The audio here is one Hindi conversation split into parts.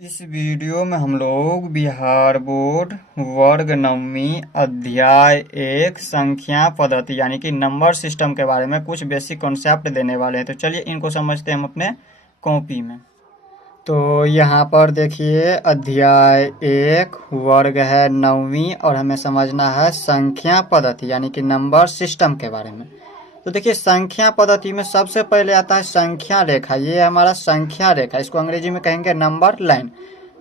इस वीडियो में हम लोग बिहार बोर्ड वर्ग नवमी अध्याय 1 संख्या पद्धति यानी कि नंबर सिस्टम के बारे में कुछ बेसिक कॉन्सेप्ट देने वाले हैं। तो चलिए इनको समझते हैं हम अपने कॉपी में। तो यहाँ पर देखिए अध्याय 1 वर्ग है नवमी और हमें समझना है संख्या पद्धति यानी कि नंबर सिस्टम के बारे में। तो देखिए संख्या पद्धति में सबसे पहले आता है संख्या रेखा। ये हमारा संख्या रेखा, इसको अंग्रेजी में कहेंगे नंबर लाइन।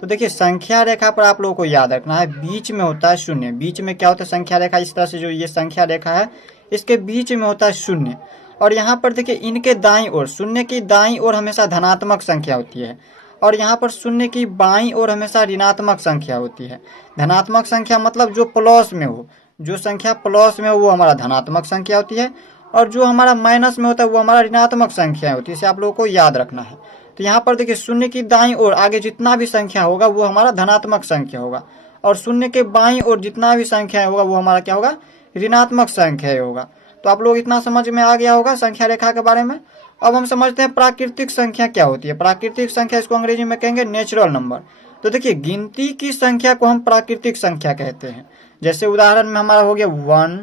तो देखिए संख्या रेखा पर आप लोगों को याद रखना है बीच में होता है शून्य। बीच में क्या होता है संख्या रेखा, इस तरह से जो ये संख्या रेखा है इसके बीच में होता है शून्य। और यहाँ पर देखिए इनके दाईं ओर, शून्य की दाईं ओर हमेशा धनात्मक संख्या होती है और यहाँ पर शून्य की बाईं ओर हमेशा ऋणात्मक संख्या होती है। धनात्मक संख्या मतलब जो प्लस में हो, जो संख्या प्लस में हो वो हमारा धनात्मक संख्या होती है और जो हमारा माइनस में होता है वो हमारा ऋणात्मक संख्या होती है। इसे आप लोगों को याद रखना है। तो यहाँ पर देखिए शून्य की दाईं ओर आगे जितना भी संख्या होगा वो हमारा धनात्मक संख्या होगा और शून्य के बाईं ओर जितना भी संख्या होगा वो हमारा क्या होगा, ऋणात्मक संख्या होगा। तो आप लोग इतना समझ में आ गया होगा संख्या रेखा के बारे में। अब हम समझते हैं प्राकृतिक संख्या क्या होती है। प्राकृतिक संख्या, इसको अंग्रेजी में कहेंगे नेचुरल नंबर। तो देखिए गिनती की संख्या को हम प्राकृतिक संख्या कहते हैं। जैसे उदाहरण में हमारा हो गया 1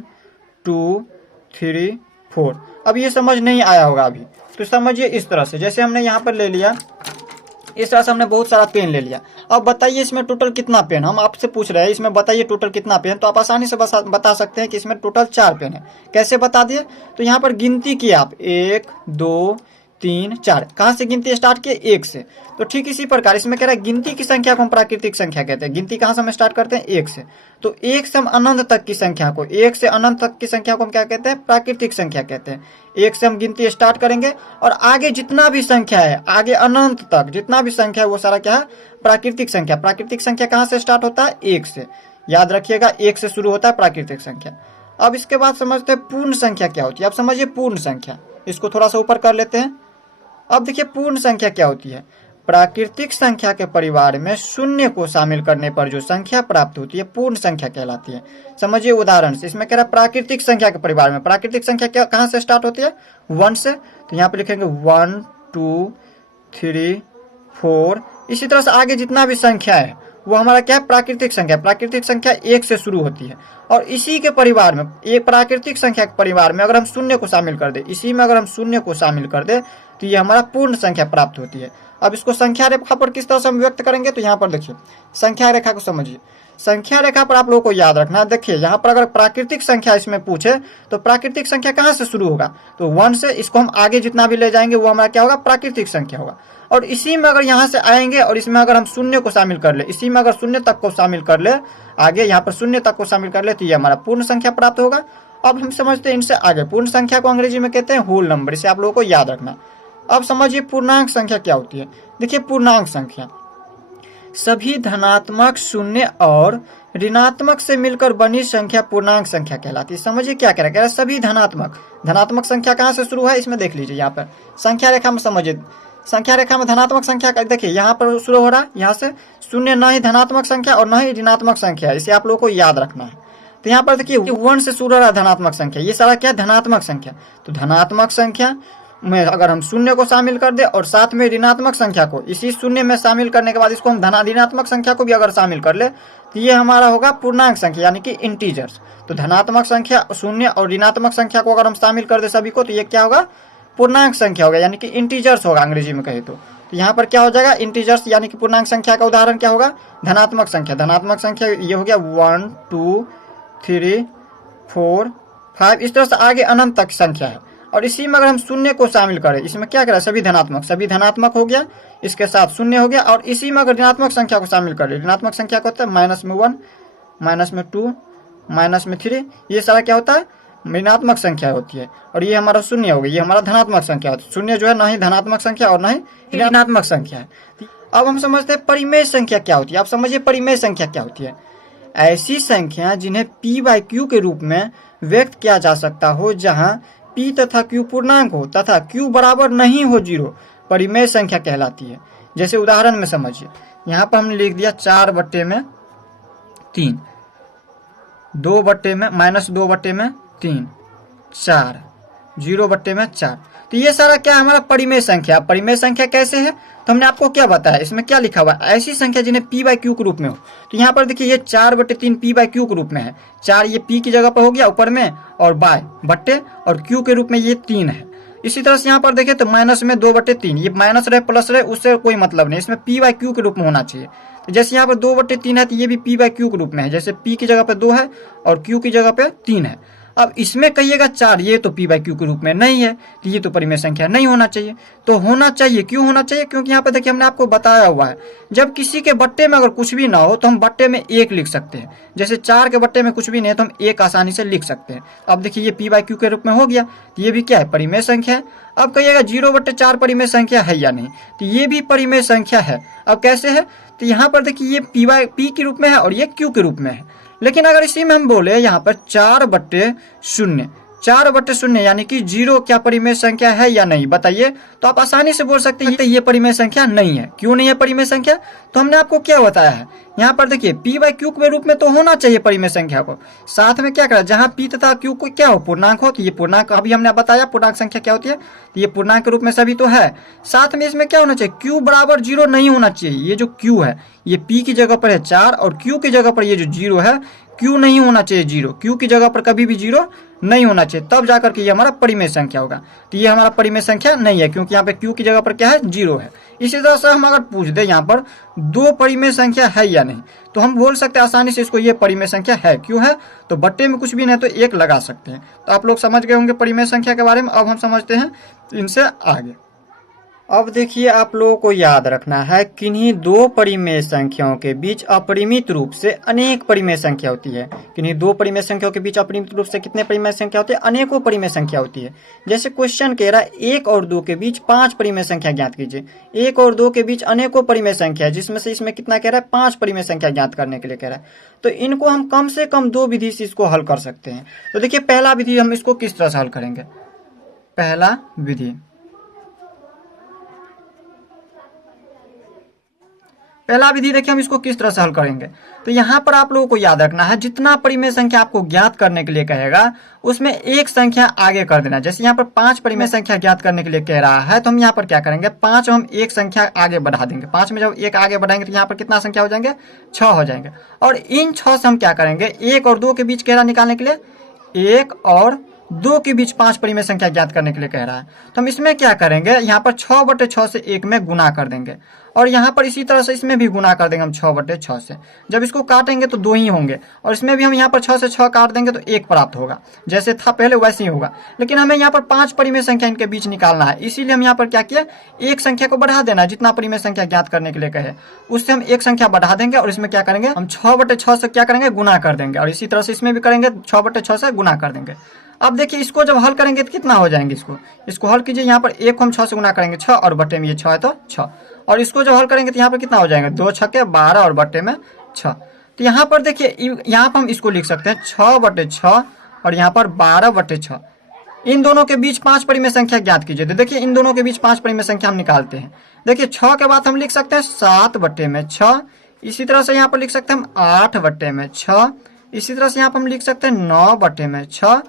2 3 4। अब ये समझ नहीं आया होगा अभी, तो समझिए इस तरह से। जैसे हमने यहाँ पर ले लिया, इस तरह से हमने बहुत सारा पेन ले लिया। अब बताइए इसमें टोटल कितना पेन, हम आपसे पूछ रहे हैं इसमें बताइए टोटल कितना पेन। तो आप आसानी से बता सकते हैं कि इसमें टोटल 4 पेन है। कैसे बता दिए, तो यहाँ पर गिनती की आप 1 2 3 4, कहाँ से गिनती स्टार्ट किए, 1 से। तो ठीक इसी प्रकार इसमें कह रहा है गिनती की संख्या को हम प्राकृतिक संख्या कहते हैं। गिनती कहाँ से हम स्टार्ट करते हैं, 1 से। तो 1 से हम अनंत तक की संख्या को, 1 से अनंत तक की संख्या को हम क्या कहते हैं, प्राकृतिक संख्या कहते हैं। 1 से हम गिनती स्टार्ट करेंगे और आगे जितना भी संख्या है, आगे अनंत तक जितना भी संख्या है वो सारा क्या है, प्राकृतिक संख्या। प्राकृतिक संख्या कहाँ से स्टार्ट होता है, 1 से। याद रखिएगा 1 से शुरू होता है प्राकृतिक संख्या। अब इसके बाद समझते हैं पूर्ण संख्या क्या होती है। अब समझिए पूर्ण संख्या, इसको थोड़ा सा ऊपर कर लेते हैं। अब देखिए पूर्ण संख्या क्या होती है। प्राकृतिक संख्या के परिवार में शून्य को शामिल करने पर जो संख्या प्राप्त होती है पूर्ण संख्या कहलाती है। समझिए उदाहरण से, इसमें कह रहा है प्राकृतिक संख्या के परिवार में, प्राकृतिक संख्या क्या कहाँ से स्टार्ट होती है, 1 से। तो यहाँ पे लिखेंगे 1 2 3 4। इसी तरह से आगे जितना भी संख्या है वो हमारा क्या है, प्राकृतिक संख्या। प्राकृतिक संख्या 1 से शुरू होती है और इसी के परिवार में, ये प्राकृतिक संख्या के परिवार में अगर हम शून्य को शामिल कर दे, इसी में अगर हम शून्य को शामिल कर दे तो ये हमारा पूर्ण संख्या प्राप्त होती है। अब इसको संख्या रेखा पर किस तरह से हम व्यक्त करेंगे, तो यहाँ पर देखिए संख्या रेखा को समझिए। संख्या रेखा पर आप लोगों को याद रखना है, देखिए यहाँ पर अगर प्राकृतिक संख्या इसमें पूछे तो प्राकृतिक संख्या कहाँ से शुरू होगा, तो 1 से। इसको हम आगे जितना भी ले जाएंगे वो हमारा क्या होगा, प्राकृतिक संख्या होगा। और इसी में अगर यहाँ से आएंगे और इसमें अगर हम शून्य को शामिल कर ले, इसी में अगर शून्य तक को शामिल कर ले, आगे यहाँ पर शून्य तक को शामिल कर ले तो ये हमारा पूर्ण संख्या प्राप्त होगा। अब हम समझते हैं इनसे आगे, पूर्ण संख्या को अंग्रेजी में कहते हैं होल नंबर। इसे आप लोगों को याद रखना। अब समझिए पूर्णांक संख्या क्या होती है। देखिए पूर्णांक संख्या सभी धनात्मक, शून्य और ऋणात्मक से मिलकर बनी संख्या पूर्णांक संख्या कहलाती है। समझिए क्या कह रहा है, सभी धनात्मक। धनात्मक संख्या कहाँ से शुरू है, इसमें देख लीजिए। यहाँ पर संख्या रेखा में समझिए, संख्या रेखा में धनात्मक संख्या का देखिए यहाँ पर शुरू हो रहा है, यहाँ से शून्य न ही धनात्मक संख्या और न ही ऋणात्मक संख्या है। इसे आप लोगों को याद रखना है। तो यहाँ पर देखिए 1 से शुरू हो रहा है धनात्मक संख्या, ये सारा क्या है, धनात्मक संख्या। तो धनात्मक संख्या में अगर हम शून्य को शामिल कर दे और साथ में ऋणात्मक संख्या को इसी शून्य में शामिल करने के बाद इसको हम ऋणात्मक संख्या को भी अगर शामिल कर ले तो ये हमारा होगा पूर्णांक संख्या यानी कि इंटीजर्स। तो धनात्मक संख्या, शून्य और ऋणात्मक संख्या को अगर हम शामिल कर दे सभी को तो ये क्या होगा, पूर्णांक संख्या होगा यानी कि इंटीजर्स होगा अंग्रेजी में कहे तो। यहाँ पर क्या हो जाएगा, इंटीजर्स यानी कि पूर्णांक संख्या का उदाहरण क्या होगा, धनात्मक संख्या। धनात्मक संख्या ये हो गया 1 2 3 4 5, इस तरह से आगे अनंत तक संख्या है। और इसी में अगर हम शून्य को शामिल करें, इसमें क्या करें, सभी धनात्मक हो गया, इसके साथ शून्य हो गया। और इसी में अगर ऋणात्मक संख्या को शामिल करें, ऋणात्मक संख्या को होता है -1 -2 -3, ये सारा क्या होता है, ऋणात्मक संख्या होती है। और ये हमारा शून्य हो गया, ये हमारा धनात्मक संख्या होती है। शून्य जो है ना ही धनात्मक संख्या और ना ही ऋणात्मक संख्या है। अब हम समझते हैं परिमेय संख्या क्या होती है। आप समझिए परिमेय संख्या क्या होती है। ऐसी संख्या जिन्हें p/q के रूप में व्यक्त किया जा सकता हो, जहाँ p तथा q पूर्णांक हो तथा q बराबर नहीं हो 0, परिमेय संख्या कहलाती है। जैसे उदाहरण में समझिए, यहाँ पर हमने लिख दिया 4/3, 2/3, 4, 0/4। तो ये सारा क्या हमारा परिमेय संख्या। परिमेय संख्या कैसे है, तो हमने आपको क्या बताया, इसमें क्या लिखा हुआ है, ऐसी संख्या जिन्हें p बाई क्यू के रूप में हो। तो यहाँ पर देखिए ये 4/3 p बाई क्यू के रूप में है। 4 ये p की जगह पर हो गया ऊपर में, और बाय बट्टे और q के रूप में ये 3 है। इसी तरह से यहाँ पर देखें तो माइनस में 2/3, ये माइनस रहे प्लस रहे उससे कोई मतलब नहीं, इसमें p बाई क्यू के रूप में होना चाहिए। तो जैसे यहाँ पर 2/3 है तो ये भी p बाई क्यू के रूप में है, जैसे p की जगह पे 2 है और q की जगह पे 3 है। अब इसमें कहिएगा 4, ये तो p बाई क्यू के रूप में नहीं है, तो ये तो परिमेय संख्या नहीं होना चाहिए। तो होना चाहिए, क्यों होना चाहिए, क्योंकि यहाँ पे देखिए हमने आपको बताया हुआ है जब किसी के बट्टे में अगर कुछ भी ना हो तो हम बट्टे में 1 लिख सकते हैं। जैसे 4 के बट्टे में कुछ भी नहीं है तो हम 1 आसानी से लिख सकते हैं। अब देखिए ये p बाई क्यू के रूप में हो गया, तो ये भी क्या है, परिमेय संख्या है। अब कहिएगा 0/4 परिमेय संख्या है या नहीं, तो ये भी परिमेय संख्या है। अब कैसे है, तो यहाँ पर देखिए ये p के रूप में है और ये q के रूप में है। लेकिन अगर इसी में हम बोले यहाँ पर 4/0, 4/0 यानी कि 0 क्या परिमेय संख्या है या नहीं, बताइए। तो आप आसानी से बोल सकते हैं ये परिमेय संख्या नहीं है। क्यों नहीं है परिमेय संख्या, तो हमने आपको क्या बताया है, यहाँ पर देखिए p बाई क्यू के रूप में तो होना चाहिए परिमेय संख्या को, साथ में क्या करा, जहाँ p तथा q को क्या हो, पूर्णांक हो, तो ये पूर्णांक अभी हमने बताया पूर्णांक संख्या क्या होती है, तो ये पूर्णांक के रूप में सभी तो है। साथ में इसमें क्या होना चाहिए, q बराबर 0 नहीं होना चाहिए। ये जो q है ये p की जगह पर है 4 और q की जगह पर ये जो 0 है, q नहीं होना चाहिए 0, q की जगह पर कभी भी 0 नहीं होना चाहिए, तब जाकर के ये हमारा परिमेय संख्या होगा। तो ये हमारा परिमेय संख्या नहीं है, क्योंकि यहाँ पे q की जगह पर क्या है, 0 है। इसी तरह से हम अगर पूछ दे यहाँ पर 2 परिमेय संख्या है या नहीं, तो हम बोल सकते हैं आसानी से इसको ये परिमेय संख्या है। क्यों है, तो बट्टे में कुछ भी नहीं तो 1 लगा सकते हैं। तो आप लोग समझ गए होंगे परिमेय संख्या के बारे में। अब हम समझते हैं इनसे आगे। अब देखिए आप लोगों को याद रखना है, किन्हीं 2 परिमेय संख्याओं के बीच अपरिमित रूप से अनेक परिमेय संख्या होती है। किन्हीं 2 परिमेय संख्याओं के बीच अपरिमित रूप से कितने परिमेय संख्या होती है, अनेकों परिमेय संख्या होती है। जैसे क्वेश्चन कह रहा है 1 और 2 के बीच 5 परिमेय संख्या ज्ञात कीजिए। 1 और 2 के बीच अनेकों परिमेय संख्या है, जिसमें से इसमें कितना कह रहा है, 5 परिमेय संख्या ज्ञात करने के लिए कह रहा है। तो इनको हम कम से कम 2 विधि से इसको हल कर सकते हैं। तो देखिए पहला विधि हम इसको किस तरह से हल करेंगे, पहला विधि देखिए हम इसको किस तरह से हल करेंगे। तो यहाँ पर आप लोगों को याद रखना है, जितना परिमेय संख्या आपको ज्ञात करने के लिए कहेगा उसमें एक संख्या आगे कर देना। जैसे यहाँ पर 5 परिमेय संख्या ज्ञात करने के लिए कह रहा है, तो हम यहाँ पर क्या करेंगे, 5 हम एक संख्या आगे बढ़ा देंगे। 5 में जब एक आगे बढ़ाएंगे तो यहाँ पर कितना संख्या हो जाएंगे, 6 हो जाएंगे। और इन 6 से हम क्या करेंगे, 1 और 2 के बीच कह रहा निकालने के लिए, 1 और 2 के बीच 5 परिमेय संख्या ज्ञात करने के लिए कह रहा है। तो हम इसमें क्या करेंगे, यहाँ पर 6/6 से 1 में गुना कर देंगे, और यहाँ पर इसी तरह से इसमें भी गुना कर देंगे हम 6/6 से। जब इसको काटेंगे तो 2 ही होंगे, और इसमें भी हम यहाँ पर 6 से 6 काट देंगे तो 1 प्राप्त होगा। जैसे था पहले वैसे ही होगा। लेकिन हमें यहाँ पर 5 परिमेय संख्या इनके बीच निकालना है, इसीलिए हम यहाँ पर क्या किया, एक संख्या को बढ़ा देना। जितना परिमेय संख्या ज्ञात करने के लिए कहे उससे हम एक संख्या बढ़ा देंगे, और इसमें क्या करेंगे, हम 6/6 से क्या करेंगे, गुना कर देंगे। और इसी तरह से इसमें भी करेंगे, 6/6 से गुना कर देंगे। अब देखिए इसको जब हल करेंगे तो कितना हो जाएंगे, इसको हल कीजिए। यहाँ पर 1 को हम 6 से गुना करेंगे 6, और बट्टे में ये 6 है तो 6। और इसको जब हल करेंगे तो यहाँ पर कितना हो जाएंगे, 2 6 12 और बट्टे में 6। तो यहाँ पर देखिए यहाँ पर हम इसको लिख सकते हैं 6/6 और यहाँ पर 12/6। इन दोनों के बीच 5 परिमेय संख्या ज्ञात कीजिए। तो देखिए इन दोनों के बीच 5 परिमेय संख्या हम निकालते हैं। देखिए 6 के बाद हम लिख सकते हैं 7/6। इसी तरह से यहाँ पर लिख सकते हैं हम 8/6। इसी तरह से यहाँ पर हम लिख सकते हैं 9/6,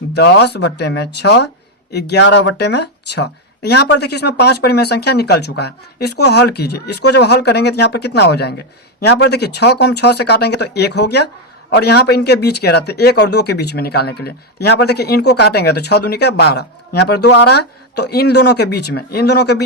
10/6, 11/6। यहाँ पर देखिए इसमें 5 परिमेय संख्या निकल चुका है। इसको हल कीजिए। इसको जब हल करेंगे तो यहाँ पर कितना हो जाएंगे, यहाँ पर देखिए 6 को हम 6 से काटेंगे तो 1 हो गया, और यहाँ पर इनके बीच कह रहा था 1 और 2 के बीच में निकालने के लिए। तो यहाँ पर देखिए इनको काटेंगे तो 6 दूनी के 12, यहाँ पर 2 आ रहा है, तो इन दोनों के बीच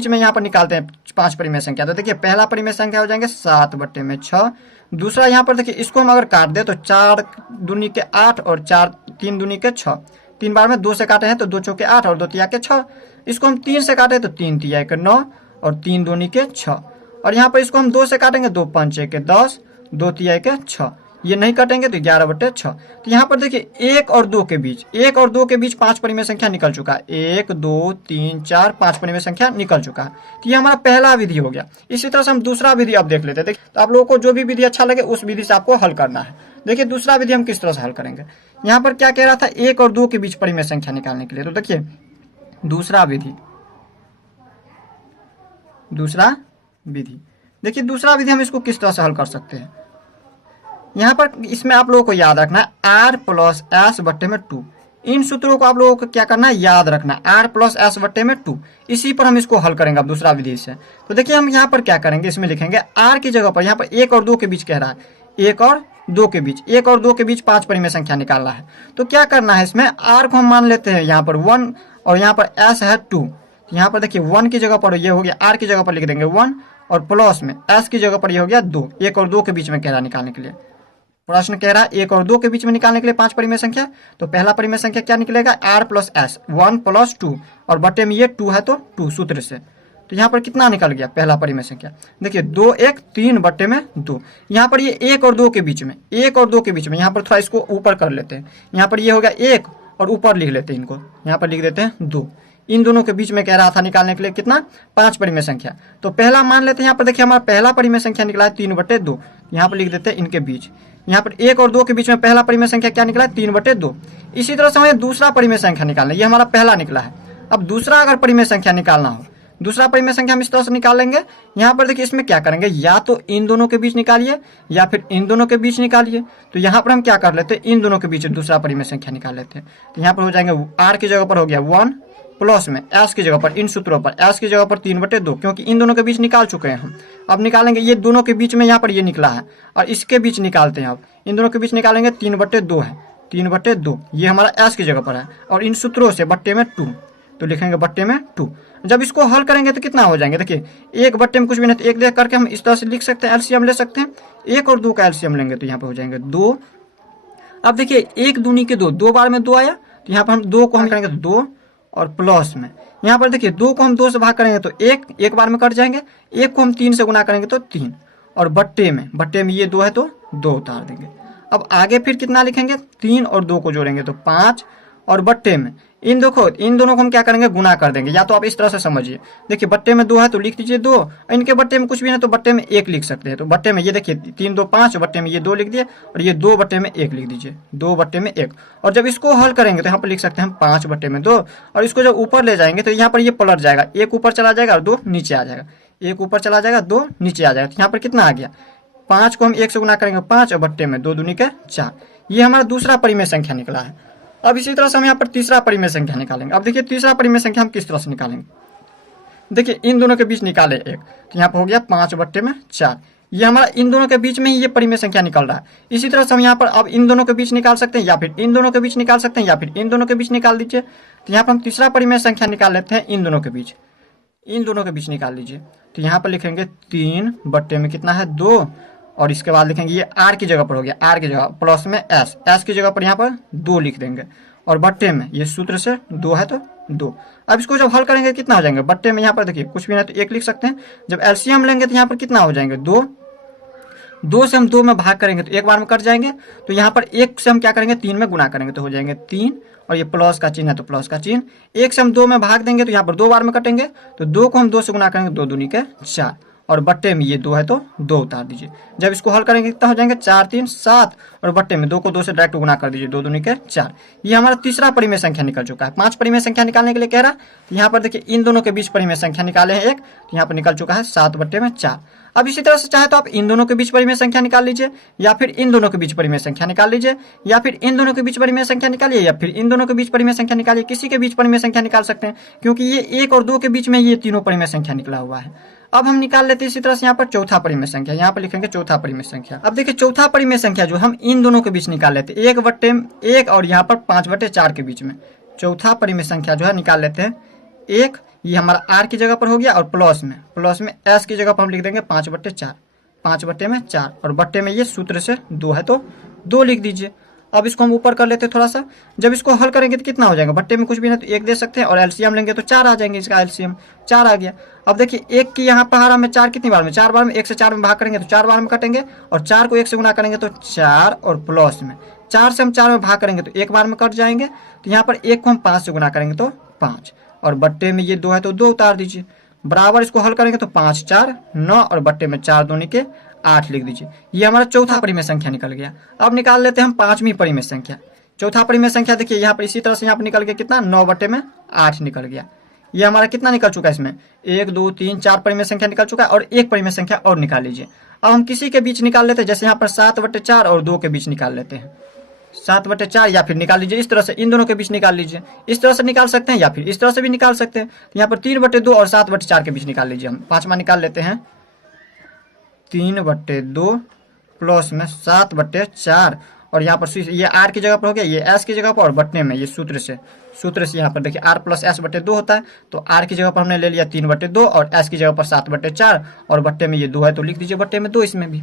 में यहाँ पर निकालते हैं 5 परिमेय संख्या। तो देखिए पहला परिमेय संख्या हो जाएंगे 7/6। दूसरा यहाँ पर देखिए इसको हम अगर काट दे तो 4 दूनी के 8 और 3 दूनी के 6। 3 बार में 2 से काटे हैं तो 2 चौके 8 और 2 तिया के 6। इसको हम 3 से काटे तो 3 तिया के 9 और 3 दूनी के 6। और यहाँ पर इसको हम 2 से काटेंगे, 2 5 के 10, 2 तिया के 6। ये नहीं काटेंगे तो 11/6। तो यहाँ पर देखिए 1 और 2 के बीच 5 परिमेय संख्या निकल चुका है। 1 2 3 4 5 परिमेय संख्या निकल चुका है। तो ये हमारा पहला विधि हो गया। इसी तरह से हम दूसरा विधि अब देख लेते हैं। तो आप लोगों को जो भी विधि अच्छा लगे उस विधि से आपको हल करना है। देखिए दूसरा विधि हम किस तरह से हल करेंगे। यहाँ पर क्या कह रहा था, 1 और 2 के बीच परिमेय संख्या निकालने के लिए। तो देखिए दूसरा विधि देखिए दूसरा विधि हम इसको किस तरह से हल कर सकते हैं। यहाँ पर इसमें आप लोगों को याद रखना है r + s/2। इन सूत्रों को आप लोगों को क्या करना है, याद रखना, आर प्लस एस बट्टे में 2। इसी पर हम इसको हल करेंगे अब दूसरा विधि से। तो देखिए हम यहाँ पर क्या करेंगे, इसमें लिखेंगे आर की जगह पर यहाँ पर 1 और 2 के बीच कह रहा है, 1 और 2 के बीच, 1 और 2 के बीच 5 परिमेय संख्या निकालना है। तो क्या करना है, इसमें आर को हम मान लेते हैं यहाँ पर 1 और यहाँ पर एस है 2। यहाँ पर देखिए 1 की जगह पर ये हो गया, आर की जगह पर लिख देंगे 1 और प्लस में एस की जगह पर ये हो गया 2। 1 और 2 के बीच में कह रहा निकालने के लिए, प्रश्न कह रहा है 1 और 2 के बीच में निकालने के लिए 5 परिमेय संख्या। तो पहला परिमेय संख्या क्या निकलेगा, आर प्लस एस, 1 प्लस 2 और बटे में ये 2 है तो 2 सूत्र से। तो यहाँ पर कितना निकल गया पहला परिमेय संख्या, देखिए 2 1 3 बटे में 2। यहाँ पर ये 1 और 2 के बीच में, 1 और 2 के बीच में यहाँ पर थोड़ा इसको ऊपर कर लेते हैं। यहाँ पर ये हो गया 1 और ऊपर लिख लेते हैं इनको, यहाँ पर लिख देते हैं 2। इन दोनों के बीच में कह रहा था निकालने के लिए कितना, 5 परिमेय संख्या। तो पहला मान लेते हैं, यहाँ पर देखिए हमारा पहला परिमेय संख्या निकला है 3/2। यहाँ पर लिख देते हैं इनके बीच, यहाँ पर 1 और 2 के बीच में पहला परिमेय संख्या क्या निकला है, 3/2। इसी तरह से हमें दूसरा परिमेय संख्या निकालना है, ये हमारा पहला निकला है। अब दूसरा अगर परिमेय संख्या निकालना हो, दूसरा परिमेय संख्या हम इस तरह से निकाल लेंगे। यहाँ पर देखिए इसमें क्या करेंगे, या तो इन दोनों के बीच निकालिए या फिर इन दोनों के बीच निकालिए। तो यहाँ पर हम क्या कर लेते हैं, इन दोनों के बीच दूसरा परिमेय संख्या निकाल लेते हैं। तो यहाँ पर हो जाएंगे आर की जगह पर हो गया 1 प्लस में एस की जगह पर, इन सूत्रों पर एस की जगह पर 3/2, क्योंकि इन दोनों के बीच निकाल चुके हैं हम। अब निकालेंगे ये दोनों के बीच में, यहाँ पर ये निकला है और इसके बीच निकालते हैं। अब इन दोनों के बीच निकालेंगे 3/2 है, 3/2 ये हमारा एस की जगह पर है और इन सूत्रों से बट्टे में 2, तो लिखेंगे बट्टे में 2। जब इसको हल करेंगे तो कितना हो जाएंगे, देखिए 1 बट्टे में कुछ भी नहीं, तो 1 देख करके हम इस तरह से लिख सकते हैं, एलसीएम ले सकते हैं। 1 और 2 का एलसीएम लेंगे तो यहाँ पर हो जाएंगे 2। अब देखिए 1 दूनी के 2, 2 बार में 2 आया, तो यहाँ पर हम 2 को हम करेंगे तो 2 और प्लस में यहाँ पर देखिए 2 को हम 2 से भाग करेंगे तो 1 बार में कट जाएंगे, 1 को हम 3 से गुना करेंगे तो 3 और बट्टे में ये 2 है तो 2 उतार देंगे। अब आगे फिर कितना लिखेंगे, 3 और 2 को जोड़ेंगे तो 5 और बट्टे में इन दोनों को हम क्या करेंगे, गुना कर देंगे। या तो आप इस तरह से समझिए, देखिए बट्टे में 2 है तो लिख दीजिए 2, इनके बट्टे में कुछ भी नहीं तो बट्टे में 1 लिख सकते हैं। तो बट्टे में ये देखिए 3 2 5, बट्टे में ये 2 लिख दिए और ये 2 बट्टे में 1 लिख दीजिए, 2 बट्टे में 1। और जब इसको हल करेंगे तो यहाँ पर लिख सकते हैं हम 5 बट्टे में 2 और इसको जब ऊपर ले जाएंगे तो यहाँ पर ये पलट जाएगा, 1 ऊपर चला जाएगा और 2 नीचे आ जाएगा, 1 ऊपर चला जाएगा 2 नीचे आ जाएगा। तो यहाँ पर कितना आ गया, 5 को हम 1 से गुना करेंगे 5 और बट्टे में 2 दूनी के 4। ये हमारा दूसरा परिमेय संख्या निकला है। अब इसी तरह से हम यहाँ पर तीसरा परिमेय संख्या निकालेंगे। अब देखिए तीसरा परिमेय संख्या हम किस तरह से निकालेंगे, देखिए इन दोनों के बीच निकाले 1, तो यहाँ पर हो गया 5 बट्टे में 4। ये हमारा इन दोनों के बीच में ही ये परिमेय संख्या निकल रहा है। इसी तरह से हम यहाँ पर अब इन दोनों के बीच निकाल सकते हैं या फिर इन दोनों के बीच निकाल सकते हैं या फिर इन दोनों के बीच निकाल दीजिए। तो यहाँ पर हम तीसरा परिमेय संख्या निकाल लेते हैं, इन दोनों के बीच निकाल लीजिए। तो यहाँ पर लिखेंगे 3 बट्टे में कितना है 2 और इसके बाद लिखेंगे ये आर की जगह पर हो गया, आर की जगह प्लस में एस की जगह पर यहाँ पर 2 लिख देंगे और बट्टे में ये सूत्र से 2 है तो 2। अब इसको जब हल करेंगे कितना हो जाएंगे, बट्टे में यहाँ पर देखिए कुछ भी नहीं तो 1 लिख सकते हैं। जब एलसीएम लेंगे तो यहाँ पर कितना हो जाएंगे 2 से हम 2 में भाग करेंगे तो 1 बार में कट जाएंगे। तो यहाँ पर 1 से हम क्या करेंगे 3 में गुना करेंगे तो हो जाएंगे 3 और ये प्लस का चिन्ह है तो प्लस का चिन्ह। 1 से हम 2 में भाग देंगे तो यहाँ पर 2 बार में कटेंगे, तो 2 को हम 2 से गुना करेंगे 2 दूनी के 4 और बट्टे में ये 2 है तो 2 उतार दीजिए। जब इसको हल करेंगे कितना हो जाएंगे 4 3 7 और बट्टे में 2 को 2 से डायरेक्ट गुना कर दीजिए, 2 दूनी के 4। ये हमारा तीसरा परिमेय संख्या निकल चुका है। 5 परिमेय संख्या निकालने के लिए कह रहा है, यहाँ पर देखिए इन दोनों के बीच परिमेय संख्या निकाले हैं 1, तो यहाँ पर निकल चुका है 7 बट्टे में 4। अब इसी तरह से चाहे तो आप इन दोनों के बीच परिमेय संख्या निकाल लीजिए या फिर इन दोनों के बीच परिमेय संख्या निकाल लीजिए या फिर इन दोनों के बीच परिमेय संख्या निकालिए या फिर इन दोनों के बीच परिमेय संख्या निकालिए, किसी के बीच परिमेय संख्या निकाल सकते हैं क्योंकि ये 1 और 2 के बीच में ये तीनों परिमेय संख्या निकला हुआ है। अब हम निकाल लेते हैं इसी तरह से यहाँ पर चौथा परिमेय संख्या, यहाँ पर लिखेंगे चौथा परिमेय संख्या। अब देखिए चौथा परिमेय संख्या जो हम इन दोनों के बीच निकाल लेते हैं 1/1 और यहाँ पर 5/4 के बीच में चौथा परिमेय संख्या जो है निकाल लेते हैं 1। ये हमारा आर की जगह पर हो गया और प्लस में एस की जगह पर हम लिख देंगे 5/4, 5/4 और बट्टे में ये सूत्र से 2 है तो 2 लिख दीजिए। अब इसको हम ऊपर कर लेते हैं थोड़ा सा, जब इसको हल करेंगे तो कितना हो जाएगा, बट्टे में कुछ भी नहीं तो 1 दे सकते हैं और एलसीएम लेंगे तो 4 आ जाएंगे, इसका एलसीएम 4 आ गया। अब देखिए 1 की यहाँ पर हमें 4 कितनी बार में, 4 बार में, 1 से 4 में भाग करेंगे तो 4 बार में कटेंगे और 4 को 1 से गुना करेंगे तो 4 और प्लस में 4 से हम 4 में भाग करेंगे तो 1 बार में कट जाएंगे। तो यहाँ पर 1 को हम 5 से गुना करेंगे तो 5 और बट्टे में ये 2 है तो 2 उतार दीजिए। बराबर इसको हल करेंगे तो 5 4 9 और बट्टे में 4 दूनी के 8 लिख दीजिए। ये हमारा चौथा परिमेय संख्या निकल गया। अब निकाल लेते हैं हम पांचवी परिमेय संख्या। चौथा परिमेय संख्या देखिए यहाँ पर इसी तरह से यहाँ पर निकल गया कितना, 9/8 निकल गया। ये हमारा कितना निकल चुका है, इसमें 1 2 3 4 परिमेय संख्या निकल चुका है और एक परिमेय संख्या और निकाल लीजिए। अब हम किसी के बीच निकाल लेते हैं, जैसे यहाँ पर 7/4 और 2 के बीच निकाल लेते हैं। 7/4 या फिर निकाल लीजिए इस तरह से, इन दोनों के बीच निकाल लीजिए, इस तरह से निकाल सकते हैं या फिर इस तरह से भी निकाल सकते हैं। तो यहाँ पर 3/2 और 7/4 के बीच निकाल लीजिए। हम पाँचवा निकाल लेते हैं, 3/2 प्लस में 7/4 और यहाँ पर ये आर की जगह पर हो गया, ये एस की जगह पर, और बटने में ये सूत्र से यहाँ पर देखिए आर प्लस एस बटे 2 होता है। तो आर की जगह पर हमने ले लिया 3/2 और एस की जगह पर 7/4 और बट्टे में ये 2 है तो लिख दीजिए बट्टे में 2, इसमें भी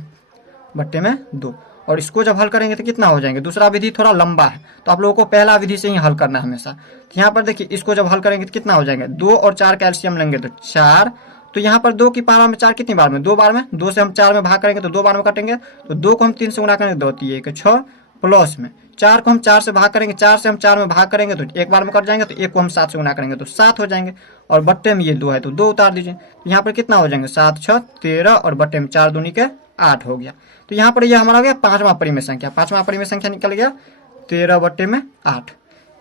बट्टे में 2। और इसको जब हल करेंगे तो कितना हो जाएंगे, दूसरा विधि थोड़ा लंबा है तो आप लोगों को पहला विधि से ही हल करना है हमेशा। तो यहाँ पर देखिए इसको जब हल करेंगे तो कितना हो जाएंगे, 2 और 4 का एलसीएम लेंगे तो 4। तो यहाँ पर 2 की पावर में 4 कितनी बार में, 2 बार में, 2 से हम 4 में भाग करेंगे तो 2 बार में काटेंगे। तो 2 को हम 3 से गुणा करेंगे 2 3 1 6 प्लस में 4 को हम 4 से भाग करेंगे, 4 से हम 4 में भाग करेंगे तो 1 बार में कट जाएंगे। तो 1 को हम 7 से गुणा करेंगे तो 7 हो जाएंगे और बट्टे में ये 2 है तो 2 उतार दीजिए। तो यहाँ पर कितना हो जाएंगे, 7 6 13 और बट्टे में 4 दूनी के 8 हो गया। तो यहाँ पर ये हमारा हो गया पांचवा परिमेय संख्या। पांचवा परिमेय संख्या निकल गया 13/8।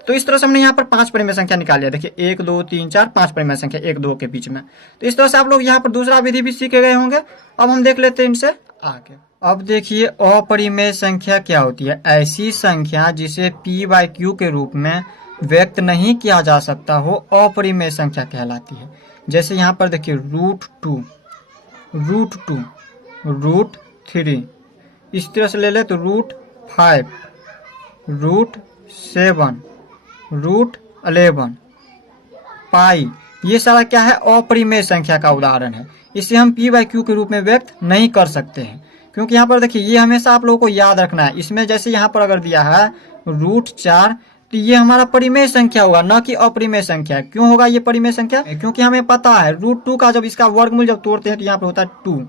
तो इस तरह से हमने यहाँ पर 5 परिमेय संख्या निकाल लिया। देखिए 1 2 3 4 5 परिमेय संख्या 1 2 के बीच में। तो इस तरह से आप लोग यहाँ पर दूसरा विधि भी सीख गए होंगे। अब हम देख लेते हैं इनसे आगे। अब देखिए अपरिमेय संख्या क्या होती है, ऐसी संख्या जिसे p/q के रूप में व्यक्त नहीं किया जा सकता हो अपरिमेय संख्या कहलाती है। जैसे यहाँ पर देखिए √2, √3, इस तरह से ले ले तो √5, √7, √11, पाई, ये सारा क्या है, अपरिमेय संख्या का उदाहरण है। इसे हम p/q के रूप में व्यक्त नहीं कर सकते हैं क्योंकि यहाँ पर देखिए ये हमेशा आप लोगों को याद रखना है। इसमें जैसे यहाँ पर अगर दिया है √4 तो ये हमारा परिमेय संख्या होगा, न कि अपरिमेय संख्या। क्यों होगा ये परिमेय संख्या, क्योंकि हमें पता है √2 का जब इसका वर्गमूल जब तोड़ते हैं तो यहाँ पर होता है 2।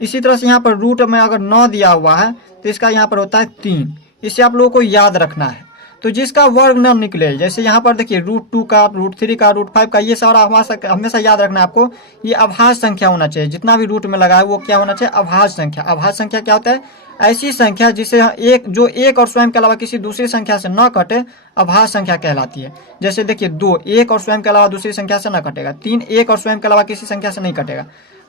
इसी तरह से यहाँ पर रूट में अगर 9 दिया हुआ है तो इसका यहाँ पर होता है 3। इसे आप लोगों को याद रखना है। तो जिसका वर्ग न निकले, जैसे यहाँ पर देखिए √2 का, √3 का, √5 का, ये सारा हमेशा याद रखना है आपको। ये अभाज्य संख्या होना चाहिए। जितना भी रूट में लगा है वो क्या होना चाहिए, अभाज्य संख्या। अभाज्य संख्या क्या होता है, ऐसी संख्या जिसे जो एक और स्वयं के अलावा किसी दूसरी संख्या से न कटे अभाज्य संख्या कहलाती है। जैसे देखिए 2 एक और स्वयं के अलावा दूसरी संख्या से न कटेगा, 3 एक और स्वयं के अलावा किसी संख्या से नहीं कटेगा,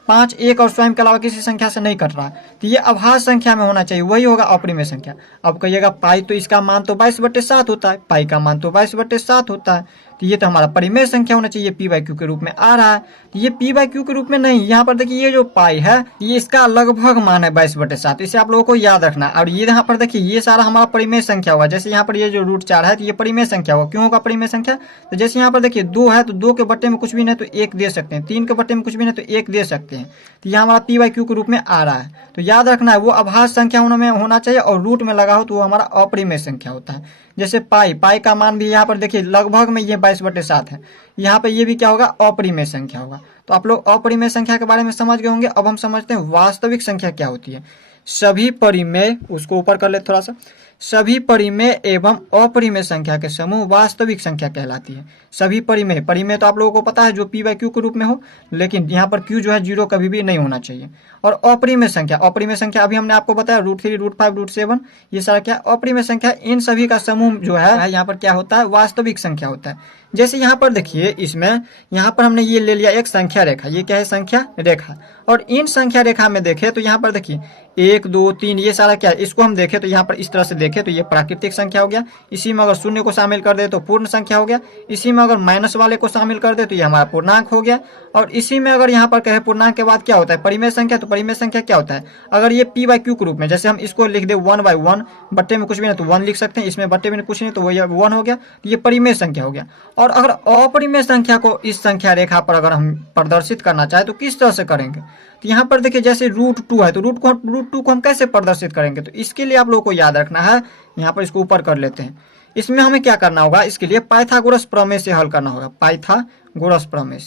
5 एक और स्वयं के अलावा किसी संख्या से नहीं कट रहा। तो ये अभाज्य संख्या में होना चाहिए, वही होगा अपरिमेय संख्या। अब कहिएगा पाई तो इसका मान तो 22/7 होता है, पाई का मान तो 22/7 होता है। तो ये तो हमारा परिमेय संख्या होना चाहिए, p/q के रूप में आ रहा है। तो ये p/q के रूप में नहीं, यहाँ पर देखिए ये जो पाई है ये इसका लगभग मान है 22/7। इसे आप लोगों को याद रखना। और ये यहाँ पर देखिए ये सारा हमारा परिमेय संख्या होगा। जैसे यहाँ पर ये जो √4 है तो ये परिमेय संख्या होगा। क्यों होगा परिमेय संख्या, तो जैसे यहाँ पर देखिए 2 है तो 2 के बट्टे में कुछ भी नहीं तो 1 दे सकते हैं, 3 के बट्टे में कुछ भी नहीं तो 1 दे सकते हैं। तो यह हमारा p/q के रूप में आ रहा है। तो याद रखना है वो अभाज्य संख्या होना चाहिए और रूट में लगा हो तो वो हमारा अपरिमेय संख्या होता है। जैसे पाई का मान भी यहाँ पर देखिए लगभग में ये 22/7 है। यहाँ पे ये भी क्या होगा, अपरिमेय संख्या होगा। तो आप लोग अपरिमेय संख्या के बारे में समझ गए होंगे। अब हम समझते हैं वास्तविक संख्या क्या होती है। सभी परिमेय, उसको ऊपर कर ले थोड़ा सा, सभी परिमेय एवं अपरिमेय संख्या के समूह वास्तविक संख्या कहलाती है। सभी परिमेय तो आप लोगों को पता है जो p/q के रूप में हो, लेकिन यहाँ पर q जो है 0 कभी भी नहीं होना चाहिए। और अपरिमेय संख्या अभी हमने आपको बताया √3, √5, √7, ये सारा क्या अपरिमेय संख्या। इन सभी का समूह जो है यहाँ पर क्या होता है, वास्तविक संख्या होता है। जैसे यहाँ पर देखिए इसमें यहाँ पर हमने ये ले लिया एक संख्या रेखा, ये क्या है, संख्या रेखा। और इन संख्या रेखा में देखें तो यहाँ पर देखिए 1 2 3 ये सारा क्या है, इसको हम देखें तो यहाँ पर इस तरह से देखें तो ये प्राकृतिक संख्या हो गया। इसी में अगर शून्य को शामिल कर दे तो पूर्ण संख्या हो गया। इसी में अगर माइनस वाले को शामिल कर दे तो ये हमारा पूर्णांक हो गया। और इसी में अगर यहाँ पर कहे पूर्णांक के बाद क्या होता है, परिमेय संख्या। तो परिमेय संख्या क्या होता है, अगर ये p/q के रूप में, जैसे हम इसको लिख दे 1/1, बट्टे में कुछ भी नहीं तो 1 लिख सकते हैं, इसमें बट्टे में कुछ नहीं तो वो 1 हो गया, ये परिमेय संख्या हो गया। और अगर अपरिमेय संख्या को इस संख्या रेखा पर अगर हम प्रदर्शित करना चाहे तो किस तरह से करेंगे। तो यहाँ पर देखिए जैसे √2 है तो √2 को हम कैसे प्रदर्शित करेंगे। तो इसके लिए आप लोगों को याद रखना है, यहाँ पर इसको ऊपर कर लेते हैं। इसमें हमें क्या करना होगा, इसके लिए पाइथागोरस प्रमेय से हल करना होगा। पाइथागोरस प्रमेय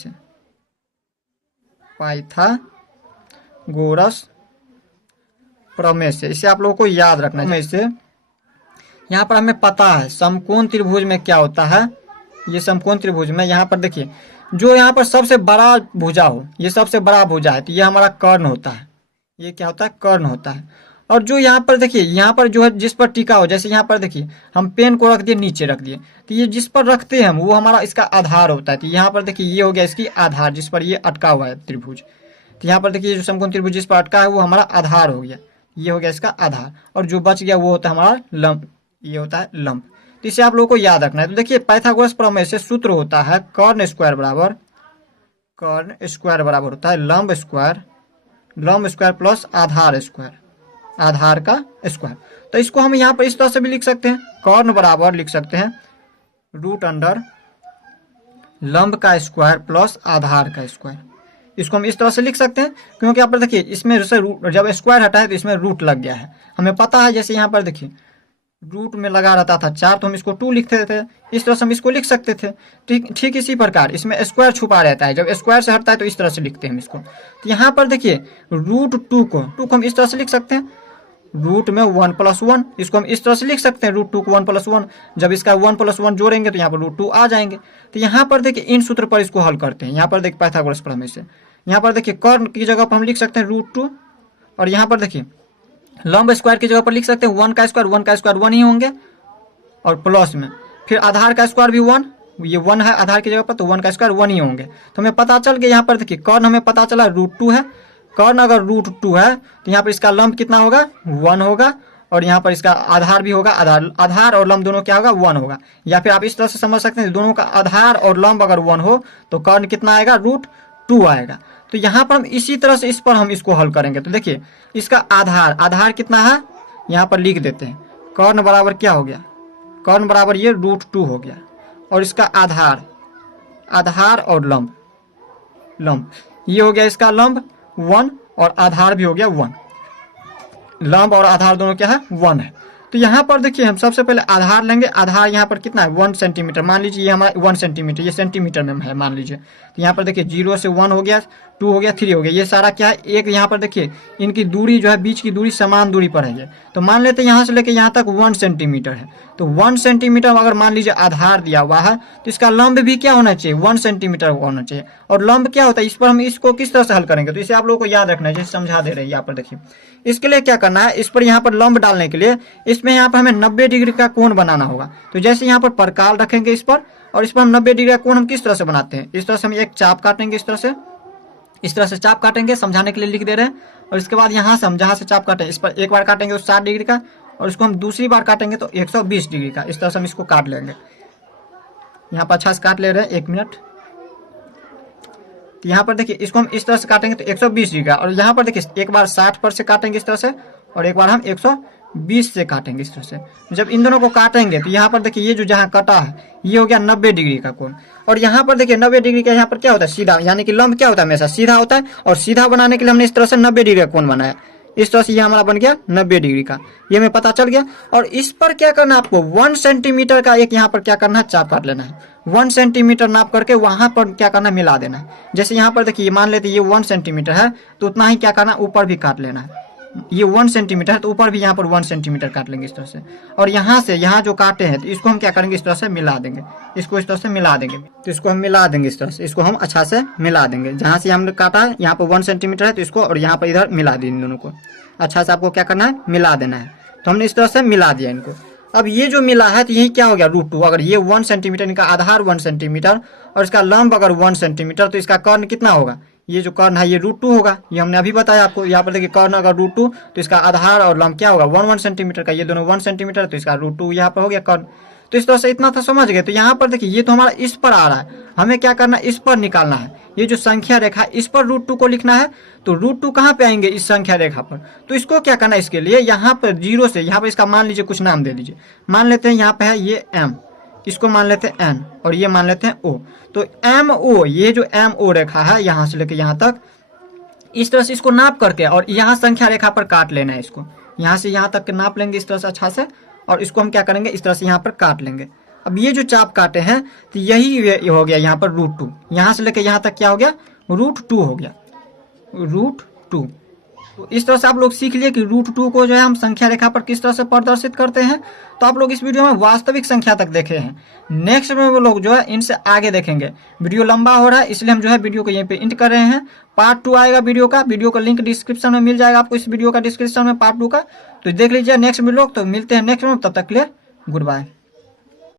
से इसे आप लोगों को याद रखना है। इसे यहाँ पर हमें पता है समकोण त्रिभुज में क्या होता है। ये समकोण त्रिभुज में यहाँ पर देखिए जो यहाँ पर सबसे बड़ा भुजा हो, ये सबसे बड़ा भुजा है तो ये हमारा कर्ण होता है। ये क्या होता है, कर्ण होता है। और जो यहाँ पर देखिए यहाँ पर जो है जिस पर टिका हो, जैसे यहाँ पर देखिए हम पेन को रख दिए, नीचे रख दिए, तो ये जिस पर रखते हैं हम वो हमारा इसका आधार होता है। तो यहाँ पर देखिए ये हो गया इसकी आधार, जिस पर ये अटका हुआ है त्रिभुज। तो यहाँ पर देखिए जो समकोण त्रिभुज जिस पर अटका है वो हमारा आधार हो गया, ये हो गया इसका आधार। और जो बच गया वो होता है हमारा लंब, ये होता है लंब। तो इसे आप लोगों को याद रखना है। तो देखिए पाइथागोरस प्रमेय से सूत्र होता है कर्ण स्क्वायर बराबर होता है लंब स्क्वायर प्लस आधार स्क्वायर, आधार का स्क्वायर। तो इसको हम यहाँ पर इस तरह से भी लिख सकते हैं, कर्ण बराबर लिख सकते हैं रूट अंडर लंब का स्क्वायर प्लस आधार का स्क्वायर। इसको हम इस तरह से लिख सकते हैं क्योंकि यहाँ पर देखिए इसमें जैसे जब स्क्वायर हटा है तो इसमें रूट लग गया है, हमें पता है। जैसे यहाँ पर देखिए रूट में लगा रहता था 4 तो हम इसको 2 लिखते थे, इस तरह से हम इसको लिख सकते थे। ठीक इसी प्रकार इसमें स्क्वायर छुपा रहता है, जब स्क्वायर से हटता है तो इस तरह से लिखते हैं हम इसको। तो यहाँ पर देखिए रूट 2 को हम इस तरह से लिख सकते हैं रूट में 1 + 1, इसको हम इस तरह से लिख सकते हैं रूट 2 को 1 + 1। जब इसका 1 + 1 जोड़ेंगे तो यहाँ पर रूट 2 आ जाएंगे। तो यहाँ पर देखिए इन सूत्र पर इसको हल करते हैं। यहाँ पर देखिए पाइथागोरस प्रमेय से यहाँ पर देखिए कर्ण की जगह पर हम लिख सकते हैं रूट 2, और यहाँ पर देखिए लंब स्क्वायर की जगह पर लिख सकते हैं 1 का स्क्वायर 1 ही होंगे, और प्लस में फिर आधार का स्क्वायर भी 1, ये 1 है आधार की जगह पर तो 1 का स्क्वायर 1 ही होंगे। तो हमें पता चल गया यहाँ पर देखिए कर्ण हमें पता चला रूट 2 है, कर्ण अगर रूट 2 है तो यहाँ पर इसका लंब कितना होगा 1 होगा, और यहाँ पर इसका आधार भी होगा, आधार और लंब दोनों क्या होगा 1 होगा। या फिर आप इस तरह से समझ सकते हैं दोनों का आधार और लंब अगर 1 हो तो कर्ण कितना आएगा रूट 2 आएगा। तो यहाँ पर हम इसी तरह से इस पर हम इसको हल करेंगे। तो देखिए इसका आधार कितना है यहाँ पर लिख देते हैं, कर्ण बराबर क्या हो गया, कर्ण बराबर ये रूट 2 हो गया, और इसका आधार और लंब ये हो गया इसका लंब 1 और आधार भी हो गया 1, लंब और आधार दोनों क्या है 1 है। तो यहाँ पर देखिए हम सबसे पहले आधार लेंगे, आधार यहाँ पर कितना है 1 सेंटीमीटर, मान लीजिए ये हमारा 1 सेंटीमीटर, ये सेंटीमीटर में है मान लीजिए। तो यहाँ पर देखिए 0 से 1 हो गया, 2 हो गया, 3 हो गया, ये सारा क्या है एक। यहाँ पर देखिए इनकी दूरी जो है बीच की दूरी समान दूरी पर है ये, तो मान लेते हैं यहाँ से लेके यहाँ तक 1 सेंटीमीटर है। तो 1 सेंटीमीटर अगर मान लीजिए आधार दिया हुआ है तो इसका लंब भी क्या होना चाहिए 1 सेंटीमीटर होना चाहिए। और लंब क्या होता है, इस पर हम इसको किस तरह से हल करेंगे, तो इसे आप लोगों को याद रखना है, जैसे समझा दे रहे हैं यहाँ पर देखिए। इसके लिए क्या करना है, इस पर यहाँ पर लंब डालने के लिए इसमें यहाँ पर हमें 90 डिग्री का कोण बनाना होगा। तो जैसे यहाँ पर प्रकाल रखेंगे इस पर, और इस पर हम 90 डिग्री का कोण हम किस तरह से बनाते हैं, इस तरह से हम एक चाप काटेंगे, इस तरह से चाप काटेंगे, समझाने के लिए लिख दे रहे हैं। और इसके बाद यहाँ से हम जहाँ से चाप काटें इस पर एक बार काटेंगे 60 डिग्री का, और इसको हम दूसरी बार काटेंगे तो 120 डिग्री का। इस तरह से हम इसको काट लेंगे। यहाँ पर अच्छा से काट ले रहे हैं, 1 मिनट। तो यहाँ पर देखिए इसको हम इस तरह से काटेंगे तो 120 डिग्री का, और यहाँ पर देखिए एक बार 60 पर से काटेंगे इस तरह से, और एक बार हम 120 से काटेंगे इस तरह से। जब इन दोनों को काटेंगे तो यहाँ पर देखिए ये जो जहाँ कटा है ये हो गया 90 डिग्री का कोण। और यहाँ पर देखिए 90 डिग्री का यहाँ पर क्या होता है सीधा, यानी कि लंब क्या होता है हमेशा सीधा होता है, और सीधा बनाने के लिए हमने इस तरह से 90 डिग्री का कोण बनाया। इस तरह से ये हमारा बन गया 90 डिग्री का, ये हमें पता चल गया। और इस पर क्या करना है आपको 1 सेंटीमीटर का एक यहाँ पर क्या करना है चाप काट लेना है। 1 सेंटीमीटर नाप करके वहां पर क्या करना है मिला देना है। जैसे यहाँ पर देखिए मान लेते ये 1 सेंटीमीटर है तो उतना ही क्या करना है ऊपर भी काट लेना है। ये 1 सेंटीमीटर है तो ऊपर भी यहाँ पर 1 सेंटीमीटर काट लेंगे इस तरह से। और यहाँ से यहाँ जो काटे हैं तो इसको हम क्या करेंगे इस तरह से मिला देंगे, इसको इस तरह से मिला देंगे। तो इसको हम मिला देंगे इस तरह से, इसको हम अच्छा से मिला देंगे। जहाँ से हमने काटा है यहाँ पर 1 सेंटीमीटर है तो इसको और यहाँ पर इधर मिला दिए, इन दोनों को अच्छा से आपको क्या करना है मिला देना है। तो हमने इस तरह से मिला दिया इनको। अब ये जो मिला है तो यही क्या हो गया रूट 2। अगर ये 1 सेंटीमीटर, इनका आधार 1 सेंटीमीटर और इसका लंब अगर 1 सेंटीमीटर, तो इसका कर्ण कितना होगा, ये जो कर्ण है ये रूट 2 होगा। ये हमने अभी बताया आपको। यहाँ पर देखिए कर्ण अगर रूट 2 तो इसका आधार और लंब क्या होगा 1 सेंटीमीटर का, ये दोनों 1 सेंटीमीटर, तो इसका रूट 2 यहाँ पर हो गया कर्ण। तो इस तरह से इतना था समझ गए। तो यहाँ पर देखिए ये तो हमारा इस पर आ रहा है, हमें क्या करना है इस पर निकालना है। ये जो संख्या रेखा इस पर रूट 2 को लिखना है। तो रूट 2 कहाँ पे आएंगे इस संख्या रेखा पर। तो इसको क्या करना है, इसके लिए यहाँ पर 0 से यहाँ पर इसका मान लीजिए कुछ नाम दे दीजिए। मान लेते हैं यहाँ पे है ये M, इसको मान लेते हैं N, और ये मान लेते हैं O। तो MO, ये जो MO रेखा है यहाँ से लेके यहाँ तक इस तरह से इसको नाप करके और यहाँ संख्या रेखा पर काट लेना है। इसको यहाँ से यहाँ तक नाप लेंगे इस तरह से अच्छा से, और इसको हम क्या करेंगे इस तरह से यहाँ पर काट लेंगे। अब ये जो चाप काटे हैं तो यही हो गया यहाँ पर रूट 2, यहाँ से लेके यहाँ तक क्या हो गया रूट 2 हो गया, रूट 2। तो इस तरह से आप लोग सीख लिए कि रूट 2 को जो है हम संख्या रेखा पर किस तरह से प्रदर्शित करते हैं। तो आप लोग इस वीडियो में वास्तविक संख्या तक देखे हैं। नेक्स्ट में वो लोग जो है इनसे आगे देखेंगे। वीडियो लंबा हो रहा है इसलिए हम जो है वीडियो को यहीं पे एंड कर रहे हैं। पार्ट 2 आएगा वीडियो का लिंक डिस्क्रिप्शन में मिल जाएगा आपको, इस वीडियो का डिस्क्रिप्शन में पार्ट 2 का। तो देख लीजिए नेक्स्ट वीडियो। तो मिलते हैं नेक्स्ट में, तब तक के लिए गुड बाय।